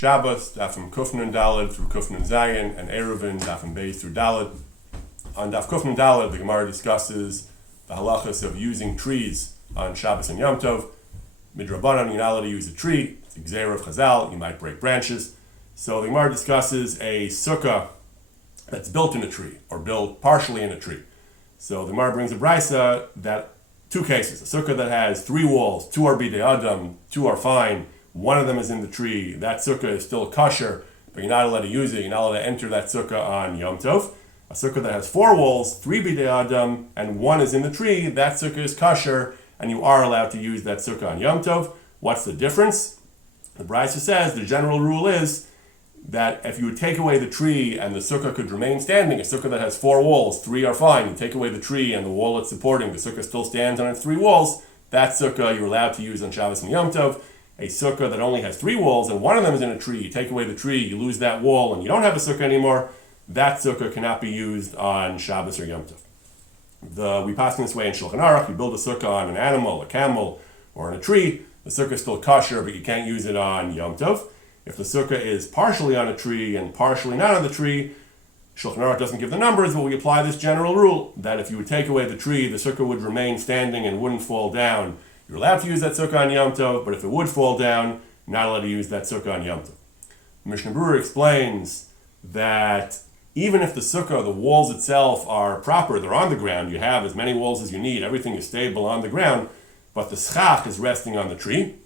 Shabbos, Daf from Kufnun Daled through Kufnun Zayin, and Eruvin, Daf from Beis through Daled. On Daf Kufnun Daled, the Gemara discusses the halachos of using trees on Shabbos and Yom Tov. Midrabanan, you're not allowed to use a tree. It's a gzeira of Chazal, you might break branches. So the Gemara discusses a sukkah that's built in a tree, or built partially in a tree. So the Gemara brings a brisa that two cases, a sukkah that has three walls, two are bidei adam, two are fine, one of them is in the tree, that sukkah is still kosher, but you're not allowed to use it, you're not allowed to enter that sukkah on Yom Tov. A sukkah that has four walls, three bidei adam, and one is in the tree, that sukkah is kosher, and you are allowed to use that sukkah on Yom Tov. What's the difference? The brisa says the general rule is that if you would take away the tree and the sukkah could remain standing, a sukkah that has four walls, three are fine, you take away the tree and the wall it's supporting, the sukkah still stands on its three walls, that sukkah you're allowed to use on Shabbos and Yom Tov. A sukkah that only has three walls and one of them is in a tree, you take away the tree, you lose that wall, and you don't have a sukkah anymore, that sukkah cannot be used on Shabbos or Yom Tov. We pass in this way in Shulchan Aruch, you build a sukkah on an animal, a camel, or on a tree, the sukkah is still kosher, but you can't use it on Yom Tov. If the sukkah is partially on a tree and partially not on the tree, Shulchan Aruch doesn't give the numbers, but we apply this general rule that if you would take away the tree, the sukkah would remain standing and wouldn't fall down. You're allowed to use that sukkah on Yom Tov, but if it would fall down, you're not allowed to use that sukkah on Yom Tov. Mishnah Berurah explains that even if the sukkah, the walls itself are proper, they're on the ground, you have as many walls as you need, everything is stable on the ground, but the schach is resting on the tree,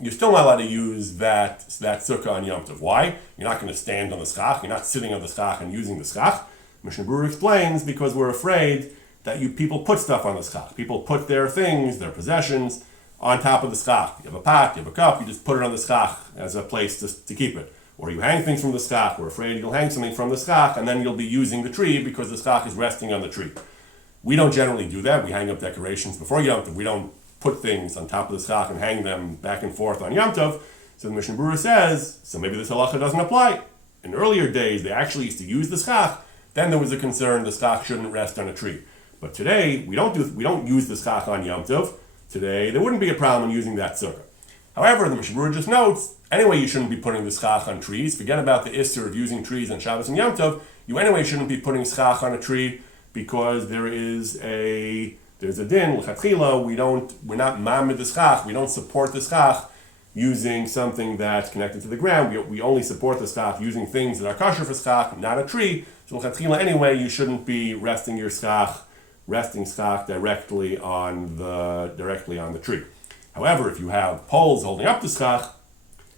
you're still not allowed to use that sukkah on Yom Tov. Why? You're not going to stand on the schach, you're not sitting on the schach and using the schach. Mishnah Berurah explains because we're afraid that people put stuff on the schach. People put their things, their possessions, on top of the schach. You have a pot, you have a cup, you just put it on the schach as a place to keep it. Or you hang things from the schach. We're afraid you'll hang something from the schach and then you'll be using the tree because the schach is resting on the tree. We don't generally do that. We hang up decorations before Yom Tov. We don't put things on top of the schach and hang them back and forth on Yom Tov. So the Mishnah Berurah says, so maybe this halacha doesn't apply. In earlier days, they actually used to use the schach. Then there was a concern the schach shouldn't rest on a tree. But today, we don't use the schach on Yom Tov. Today, there wouldn't be a problem in using that sukkah. However, the Mishnah Berurah just notes, anyway, you shouldn't be putting the schach on trees. Forget about the issur of using trees on Shabbos and Yom Tov. You anyway shouldn't be putting schach on a tree because there's a din, l'chatchila, we're not mamid the schach, we don't support the schach using something that's connected to the ground. We only support the schach using things that are kosher for schach, not a tree. So l'chatchila anyway, you shouldn't be resting schach directly on the tree. However, if you have poles holding up the schach,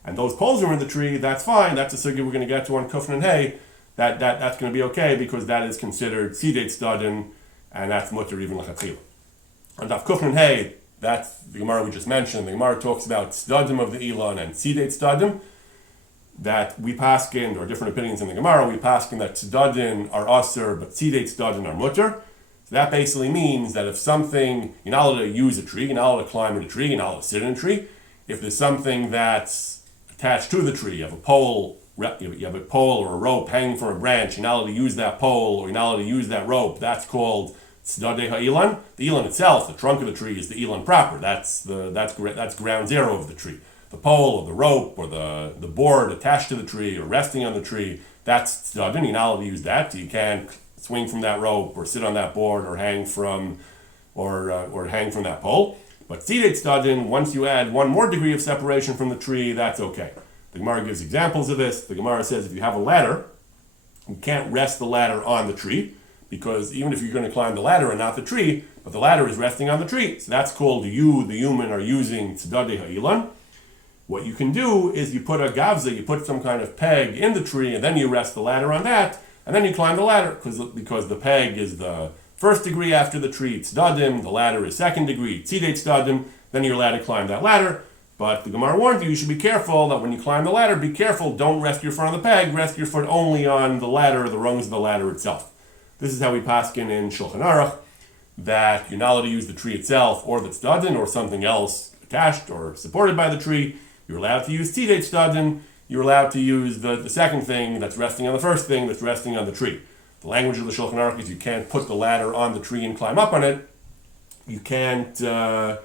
and those poles are in the tree, that's fine. That's a sugya we're going to get to on Kufn and Hay. That's going to be okay because that is considered tzidei tzdadim, and that's mutter even l'chatchila. On Daf Kufn and Hay, that's the Gemara we just mentioned. The Gemara talks about tzdadim of the Elon and tzidei tzdadim. That we paskin, or different opinions in the Gemara, we paskin that tzdadim are aser, but tzidei tzdadim are mutter. So that basically means that if something, you're not allowed to use a tree, you're not allowed to climb in a tree, you're not allowed to sit in a tree. If there's something that's attached to the tree, you have a pole or a rope hanging from a branch, you're not allowed to use that pole or you're not allowed to use that rope, that's called tzadei ha'ilan. The ilan itself, the trunk of the tree, is the ilan proper. That's ground zero of the tree. The pole or the rope or the board attached to the tree or resting on the tree, that's tzadin. You're not allowed to use that. So you can't swing from that rope or sit on that board or hang from that pole. But tzidei tzdadim, once you add one more degree of separation from the tree, that's okay. The Gemara gives examples of this. The Gemara says if you have a ladder, you can't rest the ladder on the tree, because even if you're going to climb the ladder and not the tree, but the ladder is resting on the tree. So that's called the human, are using tzadei ha'ilan. What you can do is you put a gavza, you put some kind of peg in the tree, and then you rest the ladder on that, and then you climb the ladder, because the peg is the first degree after the tree, tzdadim, the ladder is second degree, tzidei tzdadim, then you're allowed to climb that ladder. But the Gemara warns you should be careful that when you climb the ladder, be careful, don't rest your foot on the peg, rest your foot only on the ladder, the rungs of the ladder itself. This is how we paskin in Shulchan Aruch, that you're not allowed to use the tree itself, or the tzdadim, or something else attached or supported by the tree. You're allowed to use tzidei tzdadim, you're allowed to use the second thing that's resting on the first thing that's resting on the tree. The language of the Shulchan Aruch is you can't put the ladder on the tree and climb up on it. You can't, the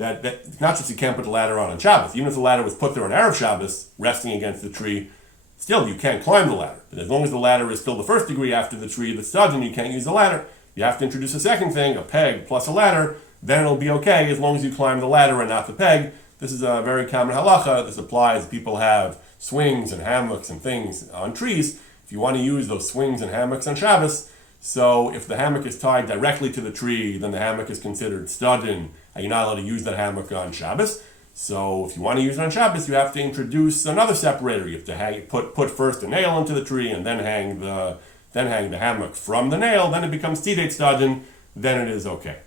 that it's not just you can't put the ladder on Shabbos. Even if the ladder was put there on Erev Shabbos, resting against the tree, still you can't climb the ladder. But as long as the ladder is still the first degree after the tree that's studded, you can't use the ladder. You have to introduce a second thing, a peg plus a ladder, then it'll be okay as long as you climb the ladder and not the peg. This is a very common halacha. This applies, people have swings and hammocks and things on trees. If you want to use those swings and hammocks on Shabbos, so if the hammock is tied directly to the tree, then the hammock is considered studded, and you're not allowed to use that hammock on Shabbos. So if you want to use it on Shabbos, you have to introduce another separator. You have to put first a nail into the tree and then hang the hammock from the nail. Then it becomes tidei studded. Then it is okay.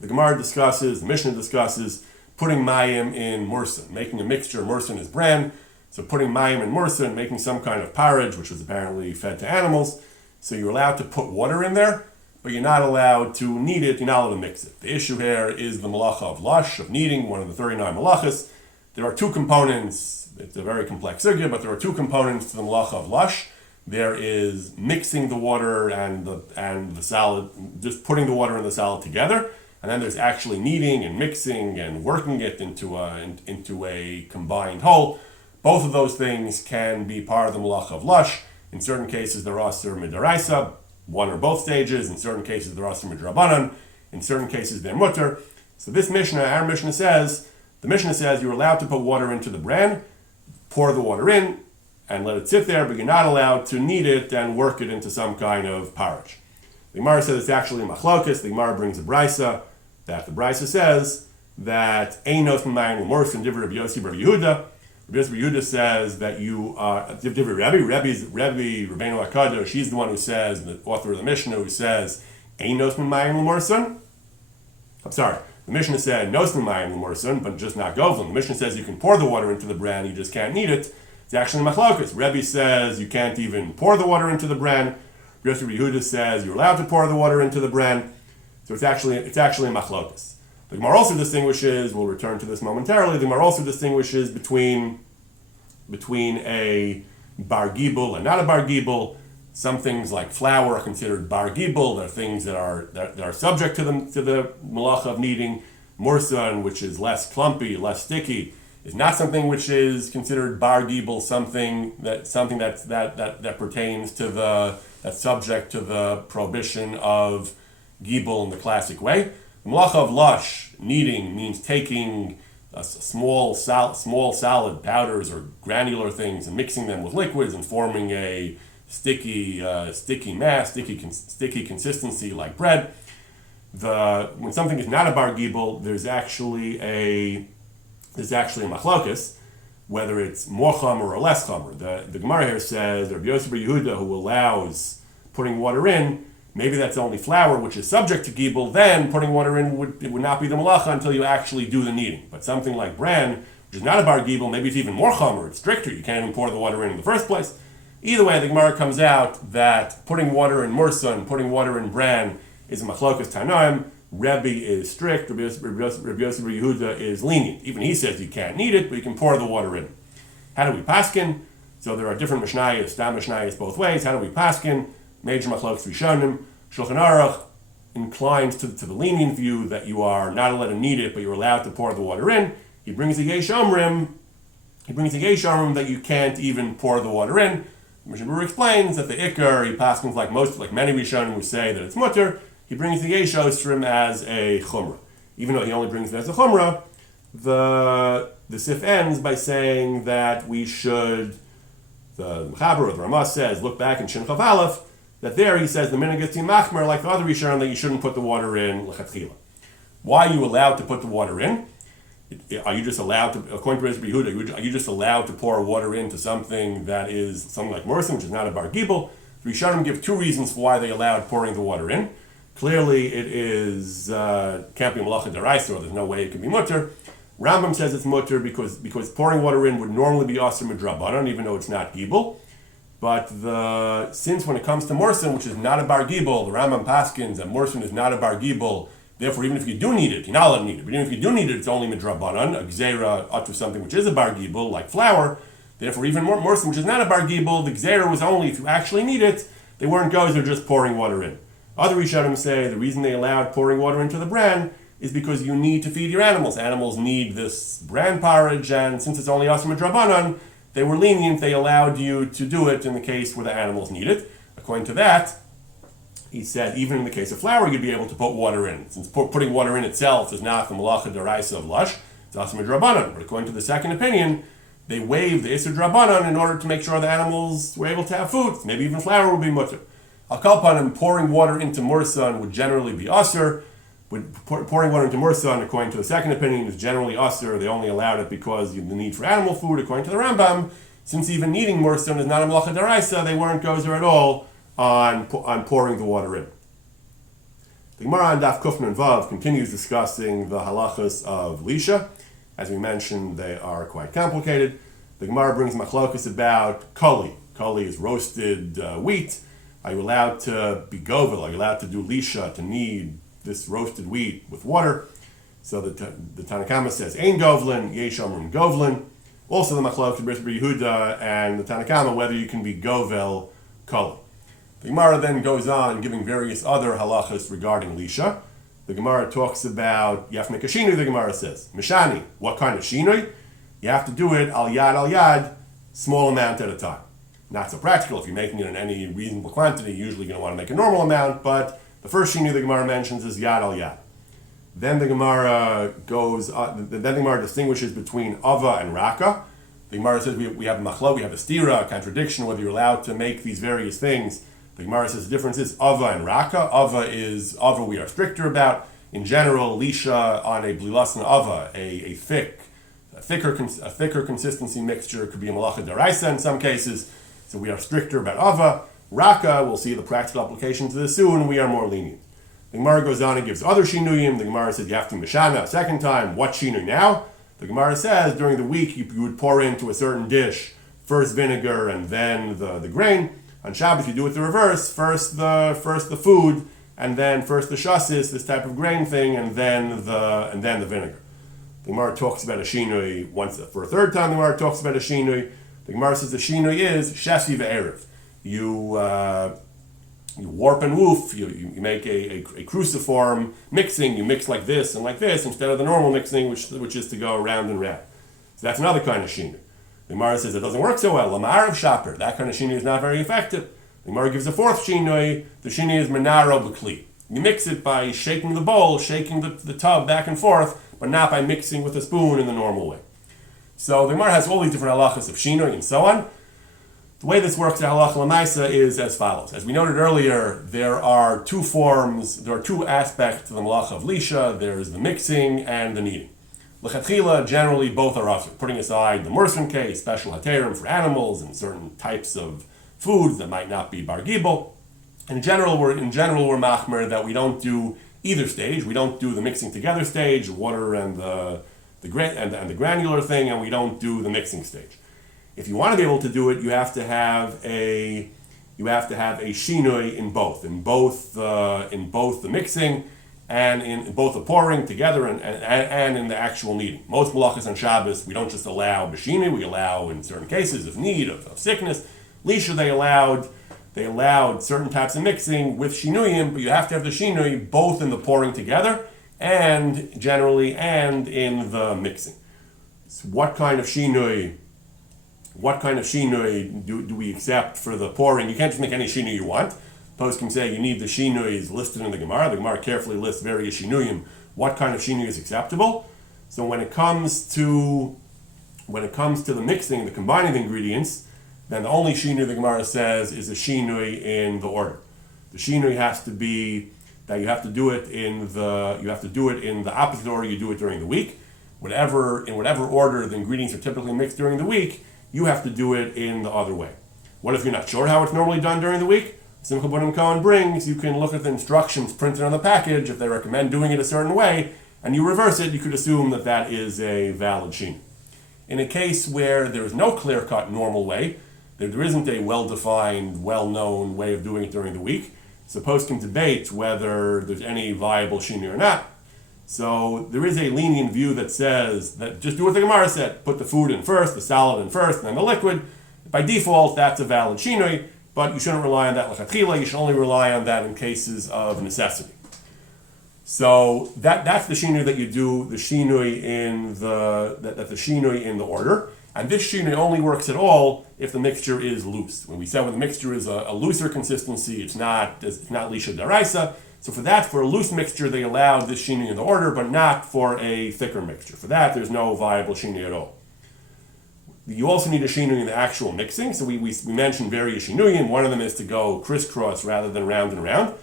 The Gemara discusses, the Mishnah discusses putting mayim in mursan, making a mixture. Mursan is bran, so putting mayim in mursan, making some kind of porridge, which was apparently fed to animals. So you're allowed to put water in there, but you're not allowed to knead it, you're not allowed to mix it. The issue here is the malacha of lush, of kneading, one of the 39 malachas. There are two components, it's a very complex sugya, but there are two components to the malacha of lush. There is mixing the water and the salad, just putting the water and the salad together, and then there's actually kneading and mixing and working it into a combined whole. Both of those things can be part of the malacha of lush. In certain cases, they're asur midaraisa, one or both stages. In certain cases, they're asur midrabanan. In certain cases, they're mutter. So this Mishnah, our Mishnah says, you're allowed to put water into the bran, pour the water in, and let it sit there, but you're not allowed to knead it and work it into some kind of porridge. The Gemara says it's actually machlokes. The Gemara brings a brisa, that the brisa says that einos m'mayim l'morsan divrei Rabbi Yossi Rabbi Yehuda. Rabbi Yehuda says that you Rabbeinu HaKadosh, she's the one who says, the author of the Mishnah, who says, Einos M'mayim L'morsan. I'm sorry, the Mishnah said, Nos M'mayim L'morsan, but just not Govlin. The Mishnah says you can pour the water into the bran, you just can't knead it. It's actually machlokes. Rebbe says you can't even pour the water into the bran. Rabbi Yehuda says you're allowed to pour the water into the bran. So it's actually machlokes. The Gemara also distinguishes, we'll return to this momentarily, the Gemara also distinguishes between a bar gibel and not a bar gibel. Some things like flour are considered bar gibel. There are things that are subject to the malacha of kneading. Mursan, which is less clumpy, less sticky, is not something which is considered bar gibel, something that pertains to that's subject to the prohibition of gibel in the classic way. The malacha of lush, kneading, means taking small salad powders or granular things and mixing them with liquids and forming a sticky mass, sticky consistency like bread. When something is not a bar gibel, there's actually a machlokes, whether it's more chomer or less chomer. The Gemara here says Rabbi Yossi Bar Yehuda, who allows putting water in, maybe that's only flour, which is subject to gibel, then putting water in would not be the malacha until you actually do the kneading. But something like bran, which is not a bar gibel, maybe it's even more chomer, it's stricter, you can't even pour the water in the first place. Either way, the Gemara comes out that putting water in mursa and putting water in bran is a machlokas tanoim. Rebbe is strict, Rabbi Yossi Bar Yehuda is lenient. Even he says you can't knead it, but you can pour the water in. How do we paskin? So there are different mishnayos, stam mishnayos both ways. How do we paskin? Major machlokas rishonim. Shulchan Aruch inclines to the lenient view that you are not allowed to knead it, but you're allowed to pour the water in. He brings the Yesh Omrim that you can't even pour the water in. Mishnah Berurah explains that the Iker, he paskins like many Rishonim who say that it's mutter, he brings the Yesh Ostrim as a chumrah. Even though he only brings it as a chumrah, the Sif ends by saying that we should, the Mechaber or the Ramah says, look back in Shin Chav Aleph, that there he says the minhag is machmer, like the other Rishonim, that you shouldn't put the water in lechatchila. Why are you allowed to put the water in? Are you just allowed to, according to Rabbi Yehuda, are you just allowed to pour water into something that is something like mursa, which is not a bar gibel? The Rishonim give two reasons for why they allowed pouring the water in. Clearly, it is can't be malacha deraisa, or there's no way it can be mutter. Rambam says it's mutter because pouring water in would normally be asur midrabanan, even though it's not gibel. But since when it comes to morsin, which is not a bar gibel, the Rambam paskins that morsin is not a bar gibel. Therefore, even if you do need it, you're not allowed to need it. But even if you do need it, it's only midrabanan, a gzeira up to something which is a bar gibel, like flour. Therefore, even morsin, which is not a bar gibel, the gzeira was only if you actually need it. They weren't goes; they're just pouring water in. Other Rishonim say the reason they allowed pouring water into the bran is because you need to feed your animals. Animals need this bran porridge, and since it's only asur midrabanan, they were lenient. They allowed you to do it in the case where the animals need it. According to that, he said, even in the case of flour, you'd be able to put water in. Since putting water in itself is not the malacha d'oraisa of lush, it's asur midrabanan. But according to the second opinion, they waived the isur drabanan in order to make sure the animals were able to have food. Maybe even flour would be mutter. Al kalpanim, pouring water into mursan would generally be asur. Pouring water into mursan, according to the second opinion, is generally asur. They only allowed it because of the need for animal food. According to the Rambam, since even needing mursan is not a malacha d'oraisa, they weren't gozer at all on pouring the water in. The Gemara on Daf Kuf Nun Vav continues discussing the halachos of lisha. As we mentioned, they are quite complicated. The Gemara brings machlokas about koli. Koli is roasted wheat. Are you allowed to be govel? Are you allowed to do lisha, to knead this roasted wheat with water? So the Tanakama says, Ein govlin, yesh omrim govlin. Also the machlokas of Yehuda and the Tanakama, whether you can be govel koli. The Gemara then goes on giving various other halachas regarding lisha. The Gemara talks about, you have to make a shinui, the Gemara says. Mishani, what kind of shinui? You have to do it al yad, small amount at a time. Not so practical. If you're making it in any reasonable quantity, you're usually going to want to make a normal amount, but the first shinui the Gemara mentions is yad al yad. Then the Gemara distinguishes between ava and raka. The Gemara says we have a machlo, we have a stira, a contradiction, whether you're allowed to make these various things. The Gemara says the difference is ava and raka. Ava we are stricter about. In general, lisha on a blilasna ava, a thicker consistency mixture could be a malacha d'oraisa in some cases. So we are stricter about ava. Raka, we'll see the practical application to this soon. We are more lenient. The Gemara goes on and gives other shinuyim. The Gemara says you have to mishana a second time. What shinui now? The Gemara says during the week you would pour into a certain dish first vinegar and then the grain. On Shabbos, you do it the reverse. First the food, and then first the shasis, this type of grain thing, and then the vinegar. The Gemara talks about a shinui once for a third time. The Gemara talks about a shinui. The Gemara says the shinui is shefi ve'erev. You warp and woof. You make a cruciform mixing. You mix like this and like this instead of the normal mixing, which is to go round and round. So that's another kind of shinui. The Gemara says it doesn't work so well. Lama'arav shaper. That kind of shinui is not very effective. The Gemara gives a fourth shinui. The shinui is menaro b'kli. You mix it by shaking the bowl, shaking the tub back and forth, but not by mixing with a spoon in the normal way. So the Gemara has all these different halachas of shinui and so on. The way this works at halacha l'maisa is as follows. As we noted earlier, there are two aspects to the malacha of lisha. There's the mixing and the kneading. L'chatchila, generally both are asur. Putting aside the mursan case, special haterim for animals and certain types of foods that might not be bar gibel. In general, we're machmer that we don't do either stage. We don't do the mixing together stage, the water and the granular thing, and we don't do the mixing stage. If you want to be able to do it, you have to have a shinui in both the mixing and in both the pouring together and in the actual kneading. Most malachas on Shabbos, we don't just allow b'shinui, we allow in certain cases of need, of sickness. Lisha, they allowed certain types of mixing with shinuyim, but you have to have the shinui both in the pouring together and generally and in the mixing. So what kind of shinui do we accept for the pouring? You can't just make any shinui you want. Post can say you need the shinui listed in the Gemara. The Gemara carefully lists various shinuyim. What kind of shinui is acceptable? So when it comes to the mixing, the combining the ingredients, then the only shinui the Gemara says is a shinui in the order. The shinui has to be that you have to do it in the opposite order you do it during the week. In whatever order the ingredients are typically mixed during the week, you have to do it in the other way. What if you're not sure how it's normally done during the week? Simcha Bunim Cohen brings, you can look at the instructions printed on the package. If they recommend doing it a certain way, and you reverse it, you could assume that is a valid shinui. In a case where there is no clear-cut normal way, there isn't a well-defined, well-known way of doing it during the week, suppose can debate whether there's any viable shinui or not. So there is a lenient view that says that just do what the Gemara said, put the food in first, the salad in first, and then the liquid. By default, that's a valid shinui, but you shouldn't rely on that l'chatchila. You should only rely on that in cases of necessity. So that's the shinui that you do, the shinui in the shinui in the order. And this shinui only works at all if the mixture is loose. When we said when the mixture is a looser consistency, it's not lisha daraisa. So for a loose mixture, they allowed this shinui in the order, but not for a thicker mixture. For that, there's no viable shinui at all. You also need a shinui in the actual mixing. So we mentioned various shinuyim. One of them is to go crisscross rather than round and round.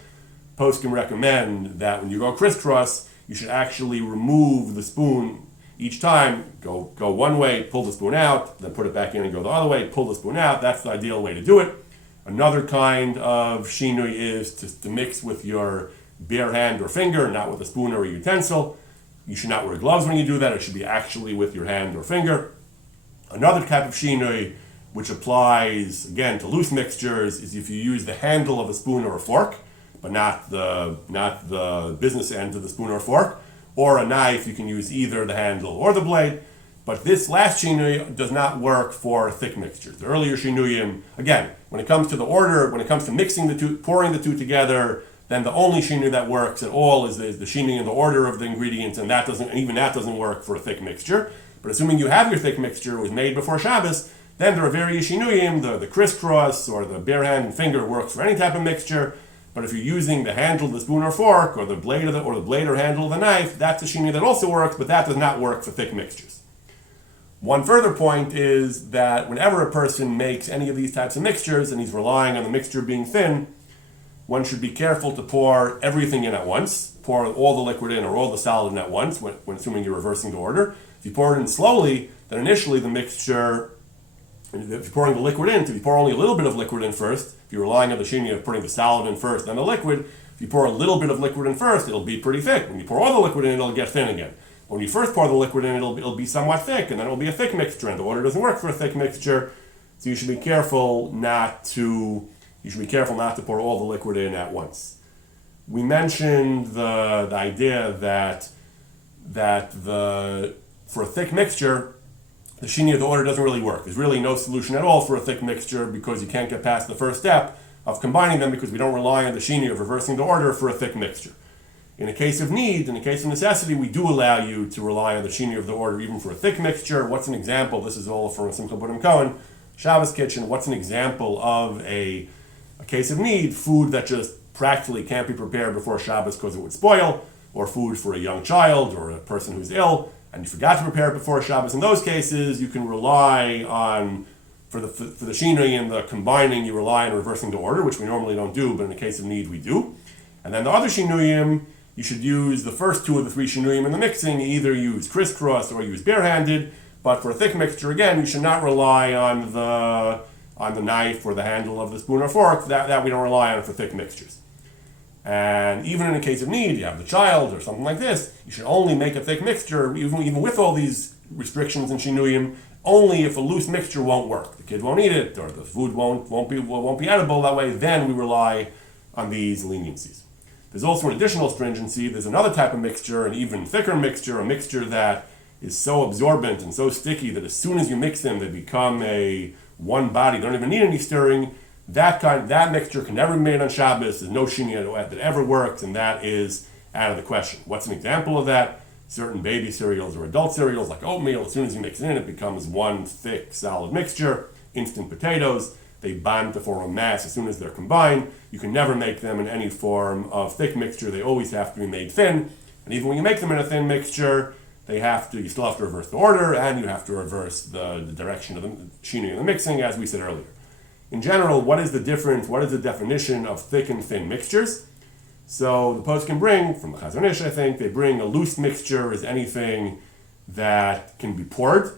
Poskim recommend that when you go crisscross, you should actually remove the spoon each time. Go one way, pull the spoon out, then put it back in and go the other way, pull the spoon out. That's the ideal way to do it. Another kind of shinui is to mix with your bare hand or finger, not with a spoon or a utensil. You should not wear gloves when you do that. It should be actually with your hand or finger. Another type of shinui, which applies, again, to loose mixtures, is if you use the handle of a spoon or a fork, but not the business end of the spoon or fork, or a knife. You can use either the handle or the blade. But this last shinui does not work for thick mixtures. The earlier shinuyim, again, when it comes to the order, when it comes to mixing the two, pouring the two together, then the only shinui that works at all is the shinui in the order of the ingredients, and even that doesn't work for a thick mixture. But assuming you have your thick mixture, it was made before Shabbos, then there are various shinuyim. The crisscross or the bare hand and finger works for any type of mixture. But if you're using the handle of the spoon or fork, or the blade or handle of the knife, that's a shinui that also works, but that does not work for thick mixtures. One further point is that whenever a person makes any of these types of mixtures, and he's relying on the mixture being thin, one should be careful to pour everything in at once. Pour all the liquid in or all the solid in at once, when assuming you're reversing the order. If you pour it in slowly, then initially the mixture, if you're pouring the liquid in, if you pour only a little bit of liquid in first, if you're relying on the shinui of putting the solid in first, then the liquid, if you pour a little bit of liquid in first, it'll be pretty thick. When you pour all the liquid in, it'll get thin again. When you first pour the liquid in, it'll be somewhat thick, and then it'll be a thick mixture, and the order doesn't work for a thick mixture, so you should be careful not to pour all the liquid in at once. We mentioned the idea that for a thick mixture, the shinui of the order doesn't really work. There's really no solution at all for a thick mixture because you can't get past the first step of combining them because we don't rely on the shinui of reversing the order for a thick mixture. In a case of need, in a case of necessity, we do allow you to rely on the shinui of the order even for a thick mixture. What's an example? This is all from Simcha Buddham Cohen, Shabbos Kitchen. What's an example of a case of need? Food that just practically can't be prepared before Shabbos because it would spoil, or food for a young child or a person who's ill, and you forgot to prepare it before Shabbos. In those cases, you can rely on, for the shinui and the combining, you rely on reversing the order, which we normally don't do, but in a case of need, we do. And then the other shinuyim, you should use the first two of the three shinuyim in the mixing, either use crisscross or use barehanded, but for a thick mixture, again, you should not rely on the knife or the handle of the spoon or fork. That we don't rely on for thick mixtures. And even in a case of need, you have the child or something like this, you should only make a thick mixture, even with all these restrictions in shinuyim, only if a loose mixture won't work. The kid won't eat it, or the food won't be edible that way, then we rely on these leniencies. There's also an additional stringency. There's another type of mixture, an even thicker mixture, a mixture that is so absorbent and so sticky that as soon as you mix them, they become one body, they don't even need any stirring. That mixture can never be made on Shabbos. There's no shinui that ever works, and that is out of the question. What's an example of that? Certain baby cereals or adult cereals like oatmeal, as soon as you mix it in, it becomes one thick, solid mixture. Instant potatoes, they bind to form a mass as soon as they're combined. You can never make them in any form of thick mixture. They always have to be made thin. And even when you make them in a thin mixture, you still have to reverse the order, and you have to reverse the direction of the shinui in the mixing, as we said earlier. In general, what is the definition of thick and thin mixtures? So the post can bring, from the Chazon Ish, I think, they bring a loose mixture as anything that can be poured.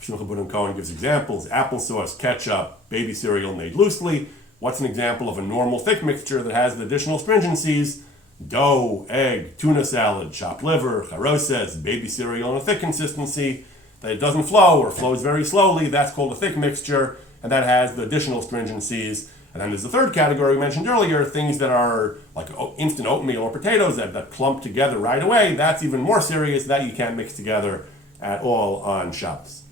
Simcha Buddham Cohen gives examples: applesauce, ketchup, baby cereal made loosely. What's an example of a normal thick mixture that has the additional stringencies? Dough, egg, tuna salad, chopped liver, charoses, baby cereal in a thick consistency, that it doesn't flow or flows very slowly. That's called a thick mixture, and that has the additional stringencies. And then there's the third category we mentioned earlier, things that are like instant oatmeal or potatoes that clump together right away. That's even more serious, that you can't mix together at all on Shabbos.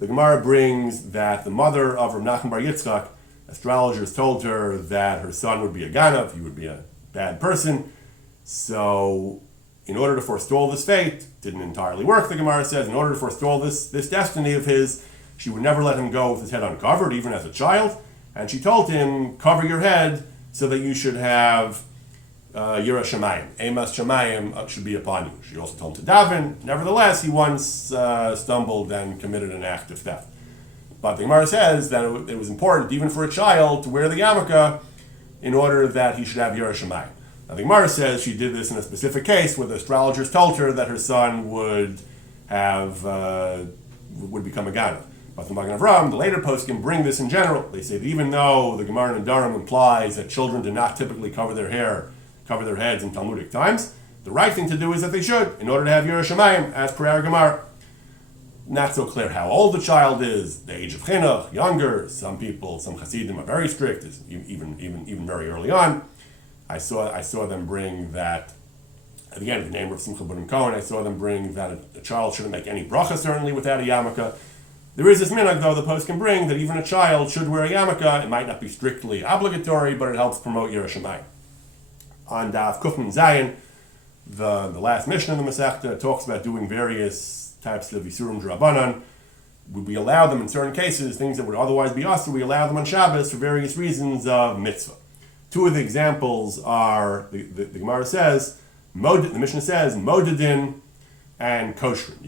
The Gemara brings that the mother of Rav Nachman Bar Yitzchak, astrologers told her that her son would be a ganav, he would be a bad person, So, in order to forestall this fate, didn't entirely work, the Gemara says, in order to forestall this destiny of his, she would never let him go with his head uncovered, even as a child, and she told him, cover your head so that you should have Yira Shemayim. Emas Shemayim should be upon you. She also told him to daven. Nevertheless, he once stumbled and committed an act of theft. But the Gemara says that it was important, even for a child, to wear the yarmulke in order that he should have Yira Shemayim. Now the Gemara says she did this in a specific case where the astrologers told her that her son would become a Ganav. But the Magen Avraham, the later poskim, bring this in general. They say that even though the Gemara in Durham implies that children do not typically cover their heads in Talmudic times, the right thing to do is that they should, in order to have Yira Shemayim, as per our Gemara. Not so clear how old the child is, the age of chinuch, younger. Some Hasidim are very strict, even very early on. I saw them bring that, again, in the name of Simcha Bunim Cohen, I saw them bring that a child shouldn't make any bracha, certainly, without a yarmulke. There is this minhag, though, the post can bring, that even a child should wear a yarmulke. It might not be strictly obligatory, but it helps promote Yira Shemayim. On Daf Kufman Zayin, the last mission in the Masechta talks about doing various types of Yisurim D'Rabbanan. We allow them in certain cases, things that would otherwise be usher, we allow them on Shabbos for various reasons of mitzvah. Two of the examples are, the Gemara says, the Mishnah says, Modedin and Koshrin.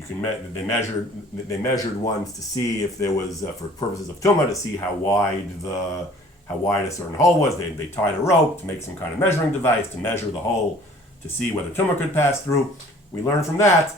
They measured once to see if there was, for purposes of Tumah, to see how wide a certain hole was. They tied a rope to make some kind of measuring device to measure the hole to see whether Tumah could pass through. We learn from that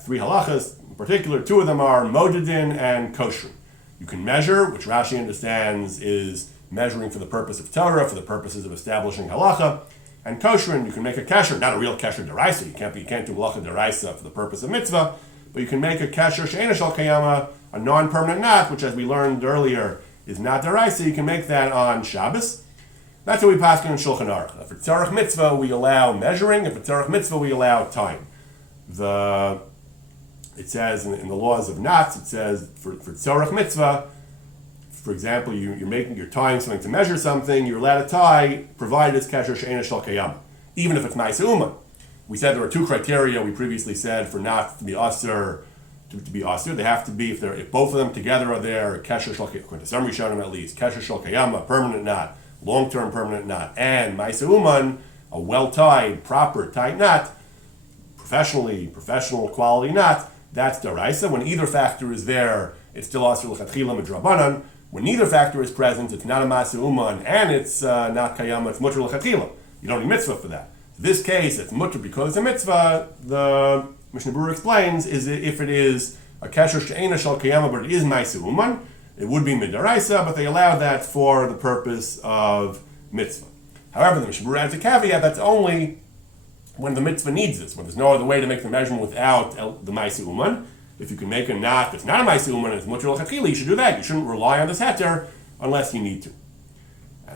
three halachas, in particular, two of them are Modedin and Koshrin. You can measure, which Rashi understands is measuring for the purpose of Torah, for the purposes of establishing halacha, and koshrin, you can make a kesher, not a real kesher deraisa. You can't do halacha deraisa for the purpose of mitzvah, but you can make a kesher she'ena shel kayama, a non-permanent knot, which, as we learned earlier, is not deraisa. You can make that on Shabbos. That's what we pass in Shulchan Aruch. If it's tzarech mitzvah, we allow measuring. If it's tzarech mitzvah, we allow time. It says in the laws of knots, it says for tzarech mitzvah, for example, you're tying something to measure something, you're allowed to tie, provided it's kesher she'ena shel kayama, even if it's ma'aseh uman. We said there are two criteria we previously said for knots to be asur. They have to be, if both of them together are there, kesher shel kayama, according to some Rishonim at least, kesher shel kayama, permanent knot, long-term permanent knot, and ma'aseh uman, a well-tied, proper tight knot, professional quality knot, that's deraisa. When either factor is there, it's still asur l'chatchila midrabanan. When neither factor is present, it's not a ma'aseh uman, and it's not kayama, it's mutter l'chatchila. You don't need mitzvah for that. In this case, it's mutter because it's a mitzvah. The Mishnah Berurah explains, is if it is a kesher she'ena shel kayama, but it is ma'aseh uman, it would be midaraisa, but they allow that for the purpose of mitzvah. However, the Mishnah Berurah adds a caveat, that's only when the mitzvah needs this, when there's no other way to make the measurement without the ma'aseh uman. If you can make a knot that's not a ma'aseh uman and it's mutter l'chatchila, you should do that. You shouldn't rely on this heter unless you need to.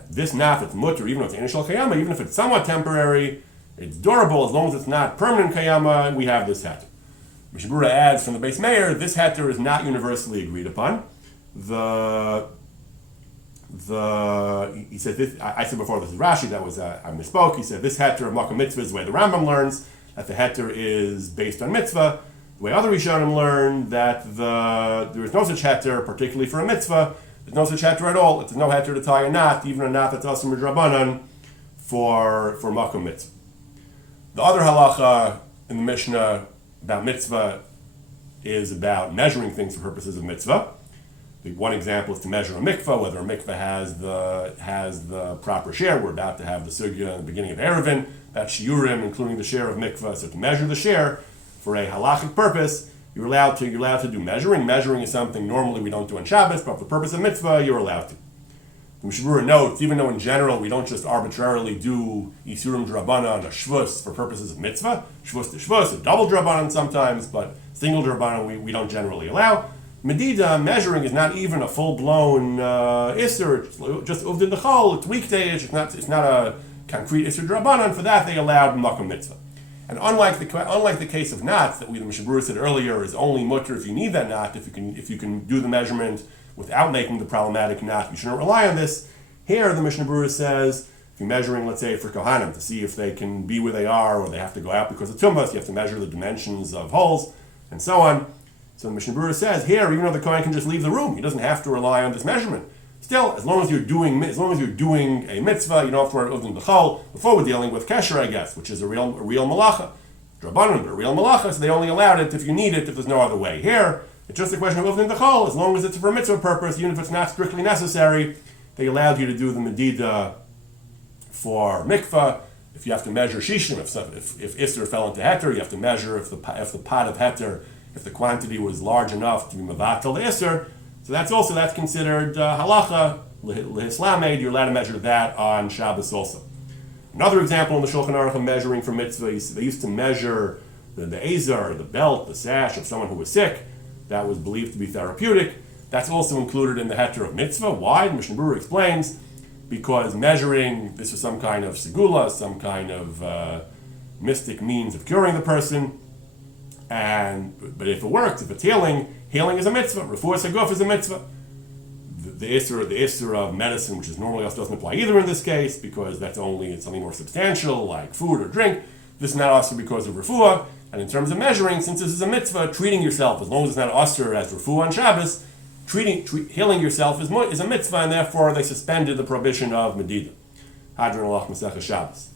This knot that's mutter, even though it's initial kayama, even if it's somewhat temporary, it's durable as long as it's not permanent kayama, and we have this heter. Mishnah Berurah adds from the base mayor, this heter is not universally agreed upon. He said this. I said before this is Rashi. That was I misspoke. He said this heter of makom mitzvah is the way the Rambam learns that the heter is based on mitzvah. The way other Rishonim learn that there is no such heter, particularly for a mitzvah. There's no such heter at all. It's no heter to tie a knot, even a knot that's asur midrabanan for makom mitzvah. The other halacha in the Mishnah about mitzvah is about measuring things for purposes of mitzvah. The one example is to measure a mikvah, whether a mikvah has the proper share. We're about to have the sugya in the beginning of Eruvin, that shiurim, including the share of mikvah. So to measure the share for a halachic purpose, you're allowed to do measuring. Measuring is something normally we don't do on Shabbos, but for the purpose of mitzvah, you're allowed to. The Mishnah Berurah notes, even though in general we don't just arbitrarily do Yisurim D'Rabbanan a shvus for purposes of mitzvah, shvus to shvus, a double D'Rabbanan sometimes, but single D'Rabbanan we don't generally allow. Medida, measuring, is not even a full-blown Isser, it's just Uvdin Dechol, it's weekday-ish, it's not a concrete Isser D'Rabbanan. For that they allowed Makom Mitzvah. And unlike the case of knots that the Mishnah Berurah said earlier is only mutter if you need that knot, if you can do the measurement without making the problematic knot, you shouldn't rely on this. Here the Mishnah Berurah says If you're measuring, let's say, for Kohanim, to see if they can be where they are or they have to go out because of Tumbas, you have to measure the dimensions of holes and so on. So the Mishnah Berurah says here, even though the Kohen can just leave the room, he doesn't have to rely on this measurement. Still, as long as you're doing a mitzvah, you don't have to worry about the chol. Before we're dealing with kesher, I guess, which is a real malacha. Drabanan, but a real malacha, so they only allowed it if you need it, if there's no other way. Here, it's just a question of uvnin d'chol. As long as it's for mitzvah purpose, even if it's not strictly necessary, they allowed you to do the medida for mikvah. If you have to measure shishim, if Isser fell into heter, you have to measure if the pot of heter, if the quantity was large enough to be mevatel the Isser. So that's considered halacha, lehislamed. You're allowed to measure that on Shabbos also. Another example in the Shulchan Aruch of measuring for mitzvah, they used to measure the azar, the belt, the sash of someone who was sick. That was believed to be therapeutic. That's also included in the heter of mitzvah. Why? The Mishnah Berurah explains, because measuring this is some kind of segula, some kind of mystic means of curing the person. But if it works, if it's healing is a mitzvah. Refuah saguf is a mitzvah. The isser of medicine, which is normally also doesn't apply either in this case, because that's only something more substantial, like food or drink. This is not also because of refuah. And in terms of measuring, since this is a mitzvah, treating yourself, as long as it's not usher as refuah on Shabbos, healing yourself is a mitzvah, and therefore they suspended the prohibition of medida. Hadron alach Masechah Shabbos.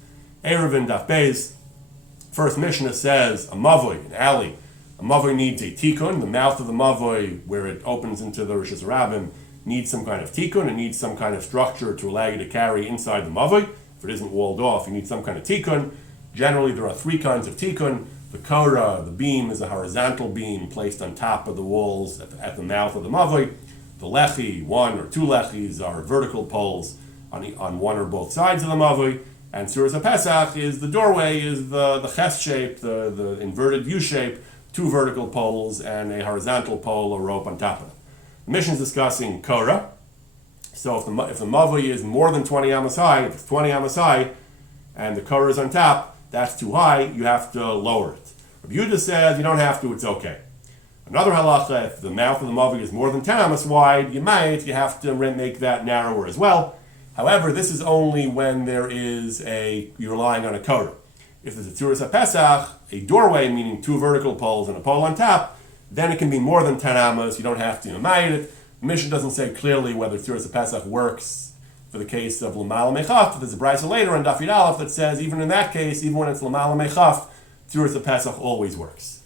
Eruvin daf beis. First Mishnah says a mavoi, an alley. A mavoi needs a tikkun. The mouth of the mavoi, where it opens into the Rishus Rabbim, needs some kind of tikkun. It needs some kind of structure to allow you to carry inside the mavoi. If it isn't walled off, you need some kind of tikkun. Generally, there are three kinds of tikkun. The korah, the beam, is a horizontal beam placed on top of the walls at the mouth of the mavoi. The lechi, one or two lechis, are vertical poles on one or both sides of the mavoi. And Suras HaPesach is the doorway, is the ches shape, the inverted U shape, two vertical poles and a horizontal pole or rope on top of it. The Mishnah is discussing korah. So if the mavoi is more than 20 amos high, if it's 20 amos high, and the korah is on top, that's too high, you have to lower it. Rabbi Yehuda says you don't have to, it's okay. Another halacha, if the mouth of the mavoi is more than 10 amos wide, you have to make that narrower as well. However, this is only when you're relying on a korah. If there's a Tzuras HaPesach, a doorway, meaning two vertical poles and a pole on top, then it can be more than 10 amos, you don't have to yamayit it. The Mishnah doesn't say clearly whether Tzuras HaPesach works for the case of L'mal Mechaf, but there's a brisa later in Daf Yud Aleph that says even in that case, even when it's L'mal Mechaf, Tzuras HaPesach always works.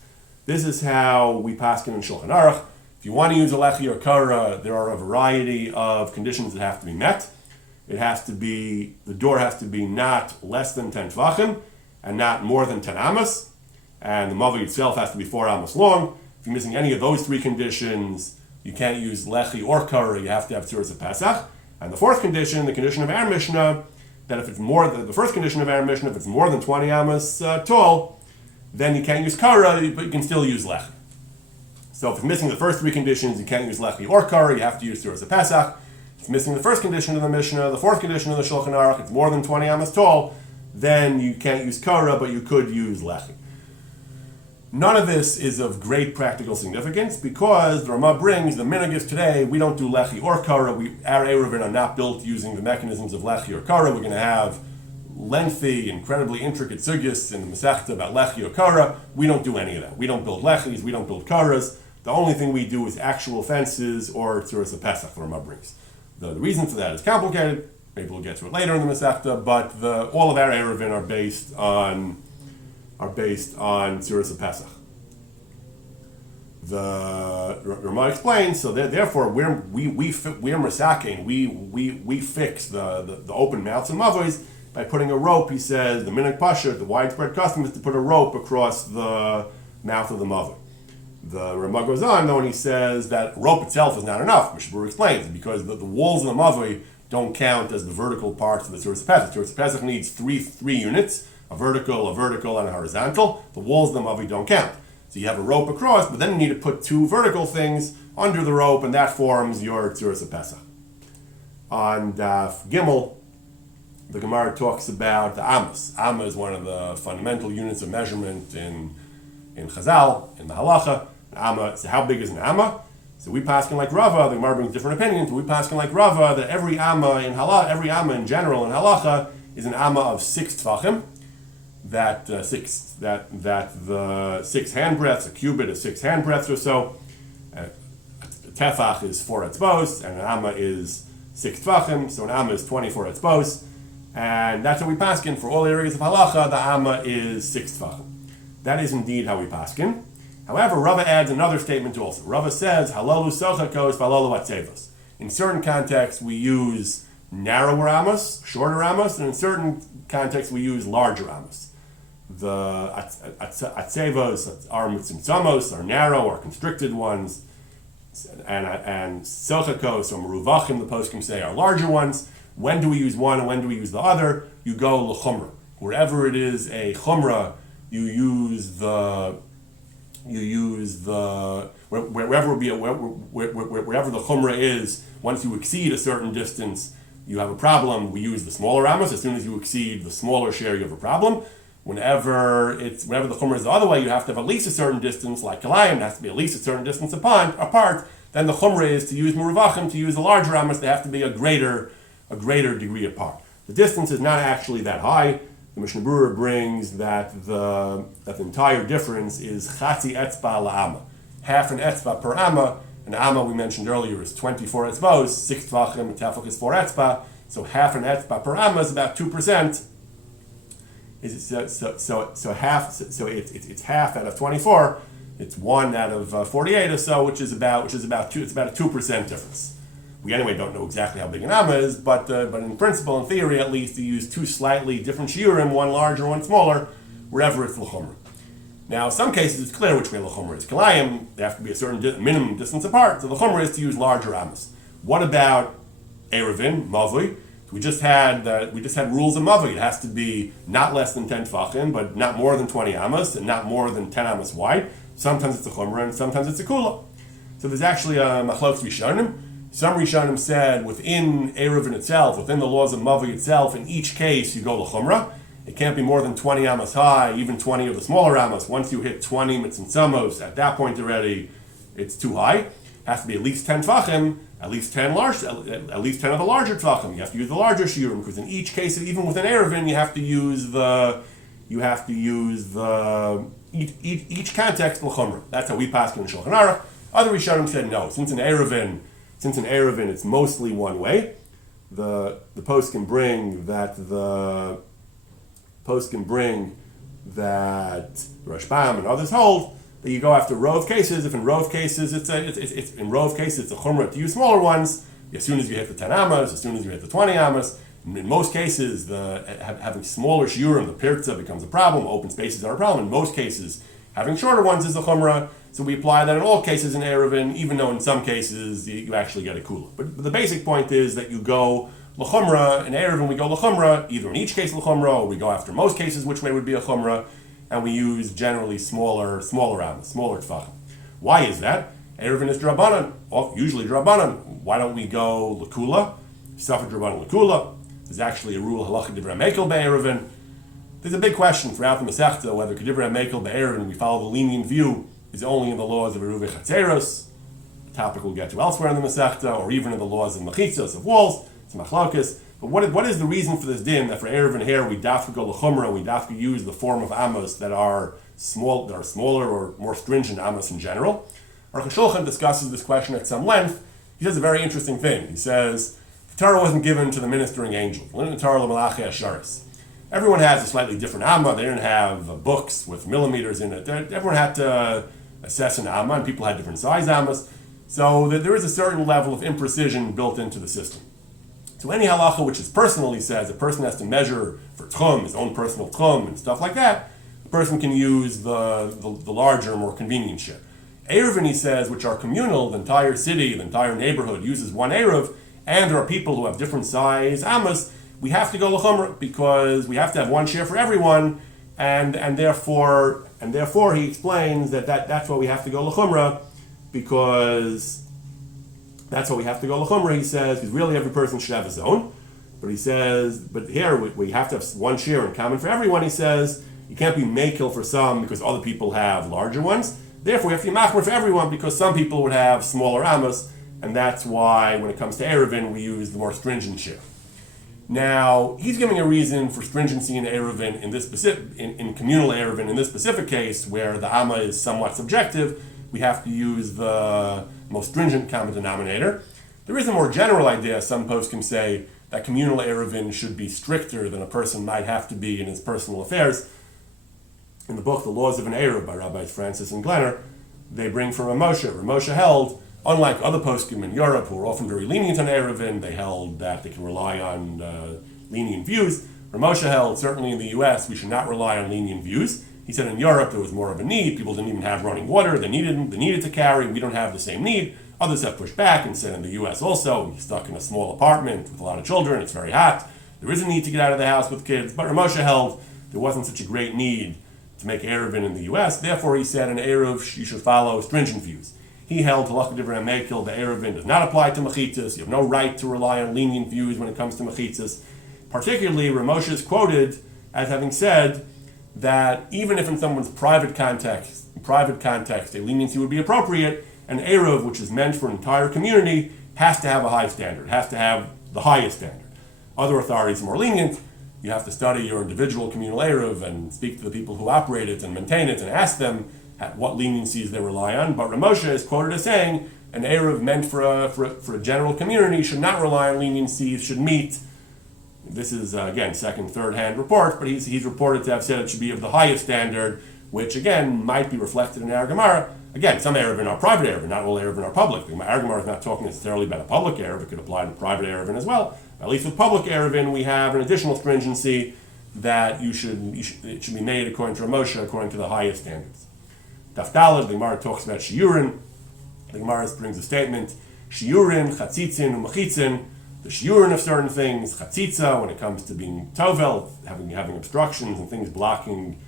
This is how we paskin in Shulchan Aruch. If you want to use a lechi or korah, there are a variety of conditions that have to be met. The door has to be not less than 10 tvachim and not more than 10 amos, and the mavoi itself has to be 4 amos long. If you're missing any of those three conditions, you can't use lechi or korah, you have to have Tzuras HaPesach. And the fourth condition, the condition of our Mishnah, that if it's the first condition of our Mishnah, if it's more than 20 amos tall, then you can't use korah, but you can still use lechi. So if it's missing the first three conditions, you can't use lechi or korah, you have to use Tzuras HaPesach. If it's missing the first condition of the Mishnah, the fourth condition of the Shulchan Aruch, it's more than 20 amos tall, then you can't use korah, but you could use lechi. None of this is of great practical significance because the Ramah brings, the minhag is today, we don't do lechi or korah. Our Eruvin are not built using the mechanisms of lechi or korah. We're going to have lengthy, incredibly intricate sugyas in the Masechta about lechi or korah. We don't do any of that. We don't build lechis, we don't build korahs. The only thing we do is actual fences or Tzuras HaPesach, the Ramah brings. The reason for that is complicated. Maybe we'll get to it later in the Masechta, but all of our Eruvin are based on Tzuras HaPesach. The Ramah explains, so therefore we're masaking, we fix the open mouths and mavois by putting a rope. He says the minhag pasha, the widespread custom is to put a rope across the mouth of the mavoi. The Ramah goes on though, and he says that rope itself is not enough. Mishnah Berurah explains because the walls of the mavoi don't count as the vertical parts of the Tzuras HaPesach. Tzuras HaPesach needs three units. A vertical, and a horizontal. The walls of the mavoi don't count. So you have a rope across, but then you need to put two vertical things under the rope, and that forms your Tzuras HaPesach. On Daf Gimel, the Gemara talks about the Amos. Amma is one of the fundamental units of measurement in Chazal, in the Halacha. Amma, so how big is an Amma? So we paskin like Rava, the Gemara brings different opinions, but we paskin like Rava that every Amma in general in Halacha is an amma of 6 tfachim. That the 6 handbreadths, a cubit is 6 handbreadths or so. A tefach is 4 etzbos, and an amma is 6 tfachim, so an amma is 24 etzbos. And that's what we paskin for all areas of halacha. The amma is 6 tfachim. That is indeed how we paskin. However, Rava adds another statement also. Rava says, halalu sochakos v'halalu atzevos. In certain contexts, we use narrower amos, shorter amos, and in certain contexts, we use larger amos. The atzevos are mitzimtzamos, are narrow or constricted ones, and sochakos or meruvachim, the poskim say, are larger ones. When do we use one and when do we use the other? You go l'chumra. Wherever it is a chumra, you use the wherever the chumra is. Once you exceed a certain distance, you have a problem. We use the smaller amos. As soon as you exceed the smaller share, you have a problem. Whenever the chumra is the other way, you have to have at least a certain distance, like kalayim, it has to be at least a certain distance apart. Then the chumra is to use meruvachim, to use the larger amos. They have to be a greater degree apart. The distance is not actually that high. The Mishnah Berurah brings that the entire difference is chatzi etzba la'ama, half an etzba per amma. An amma we mentioned earlier is 24 etzbos, 6 tvachim, a tefach is 4 etzba, so half an etzba per amma is about 2%. It's half out of 24. It's 1 out of 48 or so, which is about 2. It's about a 2% difference. We anyway don't know exactly how big an amma is, but in principle, in theory at least, you use 2 slightly different shiurim, one larger, one smaller, wherever it's l'chumra. Now, in some cases it's clear which way l'chumra is. Kalayim, they have to be a certain minimum distance apart, so l'chumra is to use larger ammas. What about Eruvin, mavui? We just had rules of mavui. It has to be not less than 10 tfachim, but not more than 20 ammas, and not more than 10 ammas wide. Sometimes it's a chumra, and sometimes it's a kula. So there's actually a machlokes rishonim. Some Rishonim said within Eruvin itself, within the laws of Mavi itself, in each case you go l'chumra. It can't be more than 20 amos high, even 20 of the smaller amos. Once you hit 20 mitzimtzamos, at that point already, it's too high. It has to be at least 10 tvachim, at least 10 of the larger tvachim. You have to use the larger shiurim, because in each case, even within Eruvin, you have to use each context l'chumra. That's how we pass in Shulchan Aruch. Other Rishonim said no, since in Eruvin it's mostly one way. The post can bring that the Rashbam and others hold that you go after rove cases. If in rove cases it's a chumrah to use smaller ones. As soon as you hit the 10 amas, as soon as you hit the 20 amas. In most cases, having smaller shiurim, the pirza becomes a problem. Open spaces are a problem. In most cases, having shorter ones is the chumrah. So we apply that in all cases in Eruvin, even though in some cases you actually get a kula. But the basic point is that you go l'chumra. In Eruvin we go l'chumra, either in each case l'chumra, or we go after most cases which way would be a chumra, and we use generally smaller amos, smaller tfachim. Why is that? Eruvin is drabanan, usually drabanan. Why don't we go l'kula? Suffer drabanan l'kula. There's actually a rule halacha divrei mekel be'eruvin. There's a big question throughout the Masechta whether divrei mekel be'eruvin, we follow the lenient view, is only in the laws of Eruvin Chatzeros, a topic we'll get to elsewhere in the Masechta, or even in the laws of Mechitzos, of walls. It's machlokes. But what is the reason for this din that for Eruvin here we dafka go l'chumra, we dafka use the form of amos that are smaller or more stringent amos in general? Aruch HaShulchan discusses this question at some length. He says a very interesting thing. He says the Torah wasn't given to the ministering angels. The Torah l'malachei asharis. Everyone has a slightly different amma. They didn't have books with millimeters in it. Everyone had to assess an amma, and people had different size ammas. So there is a certain level of imprecision built into the system. So any halacha which is personal, he says, a person has to measure for tchum, his own personal tchum, and stuff like that. The person can use the larger, more convenient share. Eruvin, he says, which are communal, the entire city, the entire neighborhood uses one eruv, and there are people who have different size ammas. We have to go l'chumra because we have to have one share for everyone, and therefore he explains that's why we have to go l'chumra, because that's why we have to go l'chumra. He says because really every person should have his own, but he says but here we have to have one share in common for everyone. He says you can't be makil for some because other people have larger ones. Therefore, we have to be machmer for everyone because some people would have smaller amos, and that's why when it comes to Eruvin we use the more stringent share. Now, he's giving a reason for stringency in Eruvin in this specific, in communal Eruvin in this specific case, where the Amma is somewhat subjective. We have to use the most stringent common denominator. There is a more general idea. Some poskim say that communal Eruvin should be stricter than a person might have to be in his personal affairs. In the book, The Laws of an Eruv by Rabbis Francis and Glenner, they bring from Ramosha. Ramosha held, unlike other poskim in Europe who are often very lenient on Eruvin, they held that they can rely on lenient views. Ramosha held, certainly in the US, we should not rely on lenient views. He said in Europe there was more of a need. People didn't even have running water. They needed to carry. We don't have the same need. Others have pushed back and said in the US also, you're stuck in a small apartment with a lot of children, it's very hot. There is a need to get out of the house with kids. But Ramosha held there wasn't such a great need to make Eruvin in the US. Therefore, he said in Eruv you should follow stringent views. He held Halacha Divrei Mekel, the Eruvin does not apply to mechitzas. You have no right to rely on lenient views when it comes to mechitzas. Particularly, Ramosha is quoted as having said that even if in someone's private context, a leniency would be appropriate, an Eruv, which is meant for an entire community, has to have a high standard, has to have the highest standard. Other authorities are more lenient. You have to study your individual communal Eruv and speak to the people who operate it and maintain it and ask them what leniencies they rely on. But Ramosha is quoted as saying an Eruv meant for a general community should not rely on leniencies, should meet. This is, again, second, third-hand report, but he's reported to have said it should be of the highest standard, which, again, might be reflected in our Gemara. Again, some Eruvin are private Eruvin, not all Eruvin are public. Our Gemara is not talking necessarily about a public Eruv. It could apply to private Eruvin as well. At least with public Eruvin, we have an additional stringency that it should be made according to Ramosha, according to the highest standards. Daf Daled, the Gemara talks about Shiurin. The Gemara brings a statement, Shiurin, Chatzitzin, Umachitzin, the shiurin of certain things, chatzitza, when it comes to being tovel, having obstructions and things blocking,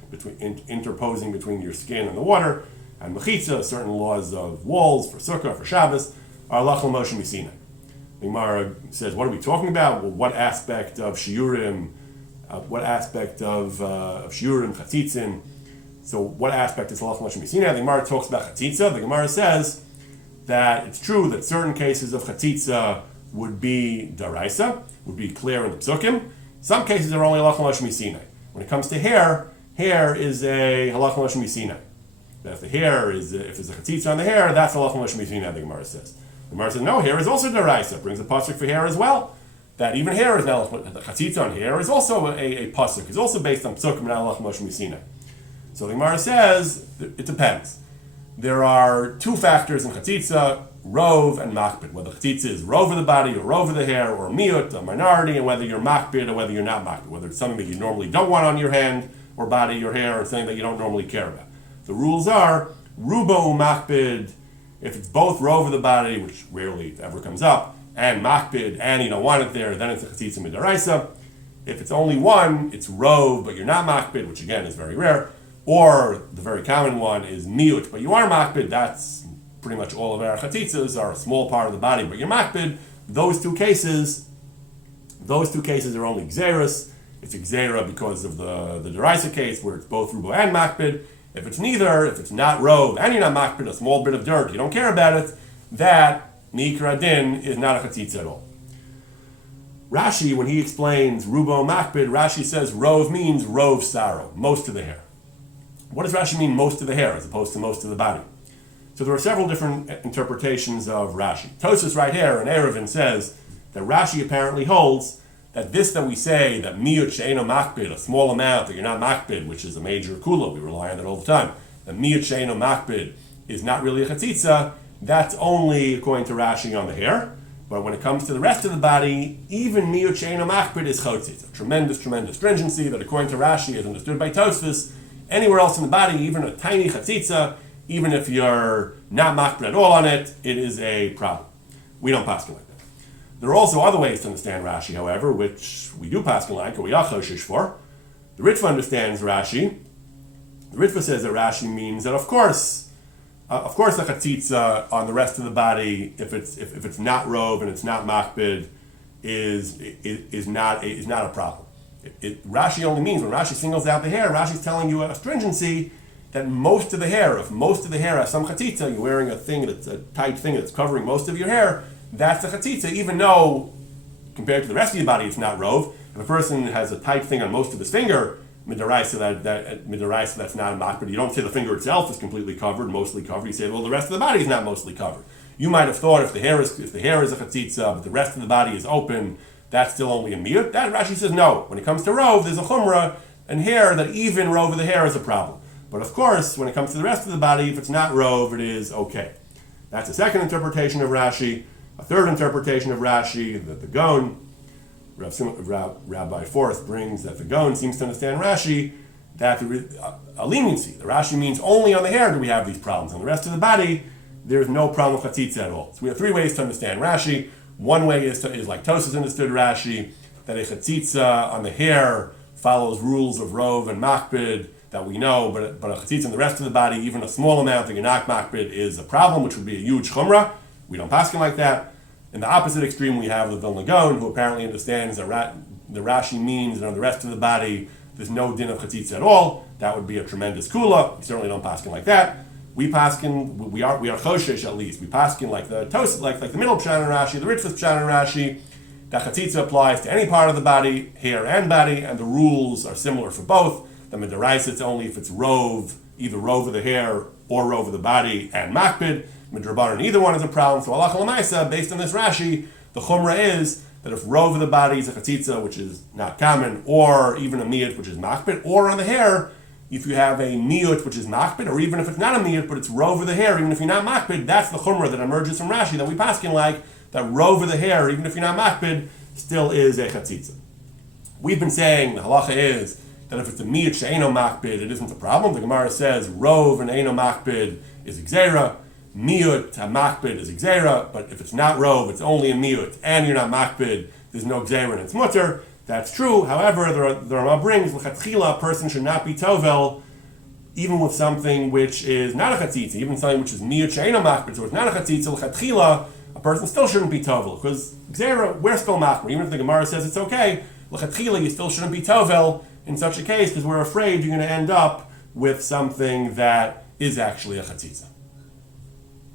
interposing between your skin and the water, and mechitza, certain laws of walls for sukkah, for Shabbos, are halach l'Moshe Sinai. The Gemara says, what are we talking about? Well, what aspect of shiurim, chatzitzin? So what aspect is halach l'Moshe Sinai? The Gemara talks about chatzitza. The Gemara says that it's true that certain cases of chatzitza would be daraisa, would be clear in the psukim. Some cases are only halach l'Moshe Sinai. When it comes to hair is a halach l'Moshe Sinai. That if the hair is, if there's a chatzitza on the hair, that's halach l'Moshe Sinai, the Gemara says. The Gemara says, no, hair is also daraisa. Brings a pasuk for hair as well. That even hair is now, the chatzitza on hair is also a pasuk, is also based on psukim and halach l'Moshe Sinai. So the Gemara says, it depends. There are two factors in chatzitza, rov and makbid. Whether chatzitza is rov of the body or rov of the hair, or miut, a minority, and whether you're makbid or whether you're not makbid. Whether it's something that you normally don't want on your hand or body or hair, or something that you don't normally care about. The rules are rubo makbid. If it's both rov of the body, which rarely ever comes up, and makbid, and you don't want it there, then it's a chatzitza midaraisa. If it's only one, it's rov, but you're not makbid, which again is very rare. Or the very common one is miut, but you are makbid. That's pretty much all of our chatzitzas are a small part of the body, but you're makbid. Those two cases are only gzeras. It's a gzera because of the deraisa case where it's both rubo and makbid. If it's neither, if it's not rov and you're not makbid, a small bit of dirt, you don't care about it, that mikra din is not a chatzitza at all. Rashi, when he explains rubo makbid, Rashi says rov means rov saro, most of the hair. What does Rashi mean, most of the hair, as opposed to most of the body? So there are several different interpretations of Rashi. Tosfos right here in Eruvin says that Rashi apparently holds that this that we say, that miut she'eno makbid, a small amount that you're not makbid, which is a major kula, we rely on that all the time, that miut she'eno makbid is not really a chatzitza, that's only according to Rashi on the hair. But when it comes to the rest of the body, even miut she'eno makbid is chatzitza. Tremendous stringency that according to Rashi is understood by Tosfos. Anywhere else in the body, even a tiny chatzitza, even if you're not makbid at all on it, it is a problem. We don't paskin like that. There are also other ways to understand Rashi, however, which we do paskin like, or we are choshish for. The Ritva understands Rashi. The Ritva says that Rashi means that, of course, the chatzitza on the rest of the body, if it's not rov and it's not makbid, is not a problem. Rashi only means, when Rashi singles out the hair, Rashi's telling you a stringency that most of the hair, if most of the hair has some chatzitza, you're wearing a thing that's a tight thing that's covering most of your hair, that's a chatzitza, even though compared to the rest of your body, it's not rove. If a person has a tight thing on most of his finger, midaraisa, that's not a makbid. You don't say the finger itself is completely covered, mostly covered. You say, well, the rest of the body is not mostly covered. You might have thought if the hair is a chatzitza, but the rest of the body is open, that's still only a miyut. That Rashi says no. When it comes to rove, there's a chumrah and hair that even rove of the hair is a problem. But of course, when it comes to the rest of the body, if it's not rove, it is okay. That's a second interpretation of Rashi. A third interpretation of Rashi, that the Gaon, Rabbi Forth brings that the Gaon seems to understand Rashi, that there is a leniency. The Rashi means only on the hair do we have these problems. On the rest of the body, there's no problem with chatzitza at all. So we have three ways to understand Rashi. One way is like Tosas understood Rashi, that a chatzitza on the hair follows rules of rove and makbid that we know, but a chatzitza on the rest of the body, even a small amount that you're not makbid, is a problem, which would be a huge chumrah. We don't paskin like that. In the opposite extreme, we have the Vilna Gaon, who apparently understands that the Rashi means that on the rest of the body, there's no din of chatzitza at all. That would be a tremendous kula. We certainly don't paskin like that. We paskin, we are choshesh at least. We paskin like the Tos, like the middle pshat in Rashi, the Ritzvah pshat in Rashi. That chatzitza applies to any part of the body, hair and body, and the rules are similar for both. The midaraisa, it's only if it's rove, either rove of the hair or rove of the body, and makbid. Midrabanan, either one is a problem. So halacha l'maisa, based on this Rashi, the chumrah is that if rove of the body is a chatzitza, which is not common, or even a miyut, which is makbid, or on the hair, if you have a miyut, which is makbid, or even if it's not a miyut, but it's rove of the hair, even if you're not makbid, that's the chumrah that emerges from Rashi that we paskin like, that rove of the hair, even if you're not makbid, still is a chatzitza. We've been saying the halacha is that if it's a miyut she'eno makbid, it isn't a problem. The Gemara says rove and eno makbid is gzeira. Miyut makbid is gzeira, but if it's not rove, it's only a miyut, and you're not makbid, there's no gzeira and it's mutter. That's true. However, the Rama brings l'chatchila, a person should not be tovel, even with something which is not a chatzitza, even something which is miyut she'eno makbid, so it's not a chatzitza. L'chatchila, a person still shouldn't be tovel, because gzeira, we're still makbid. Even if the Gemara says it's okay, l'chatchila, you still shouldn't be tovel in such a case, because we're afraid you're going to end up with something that is actually a chatzitza.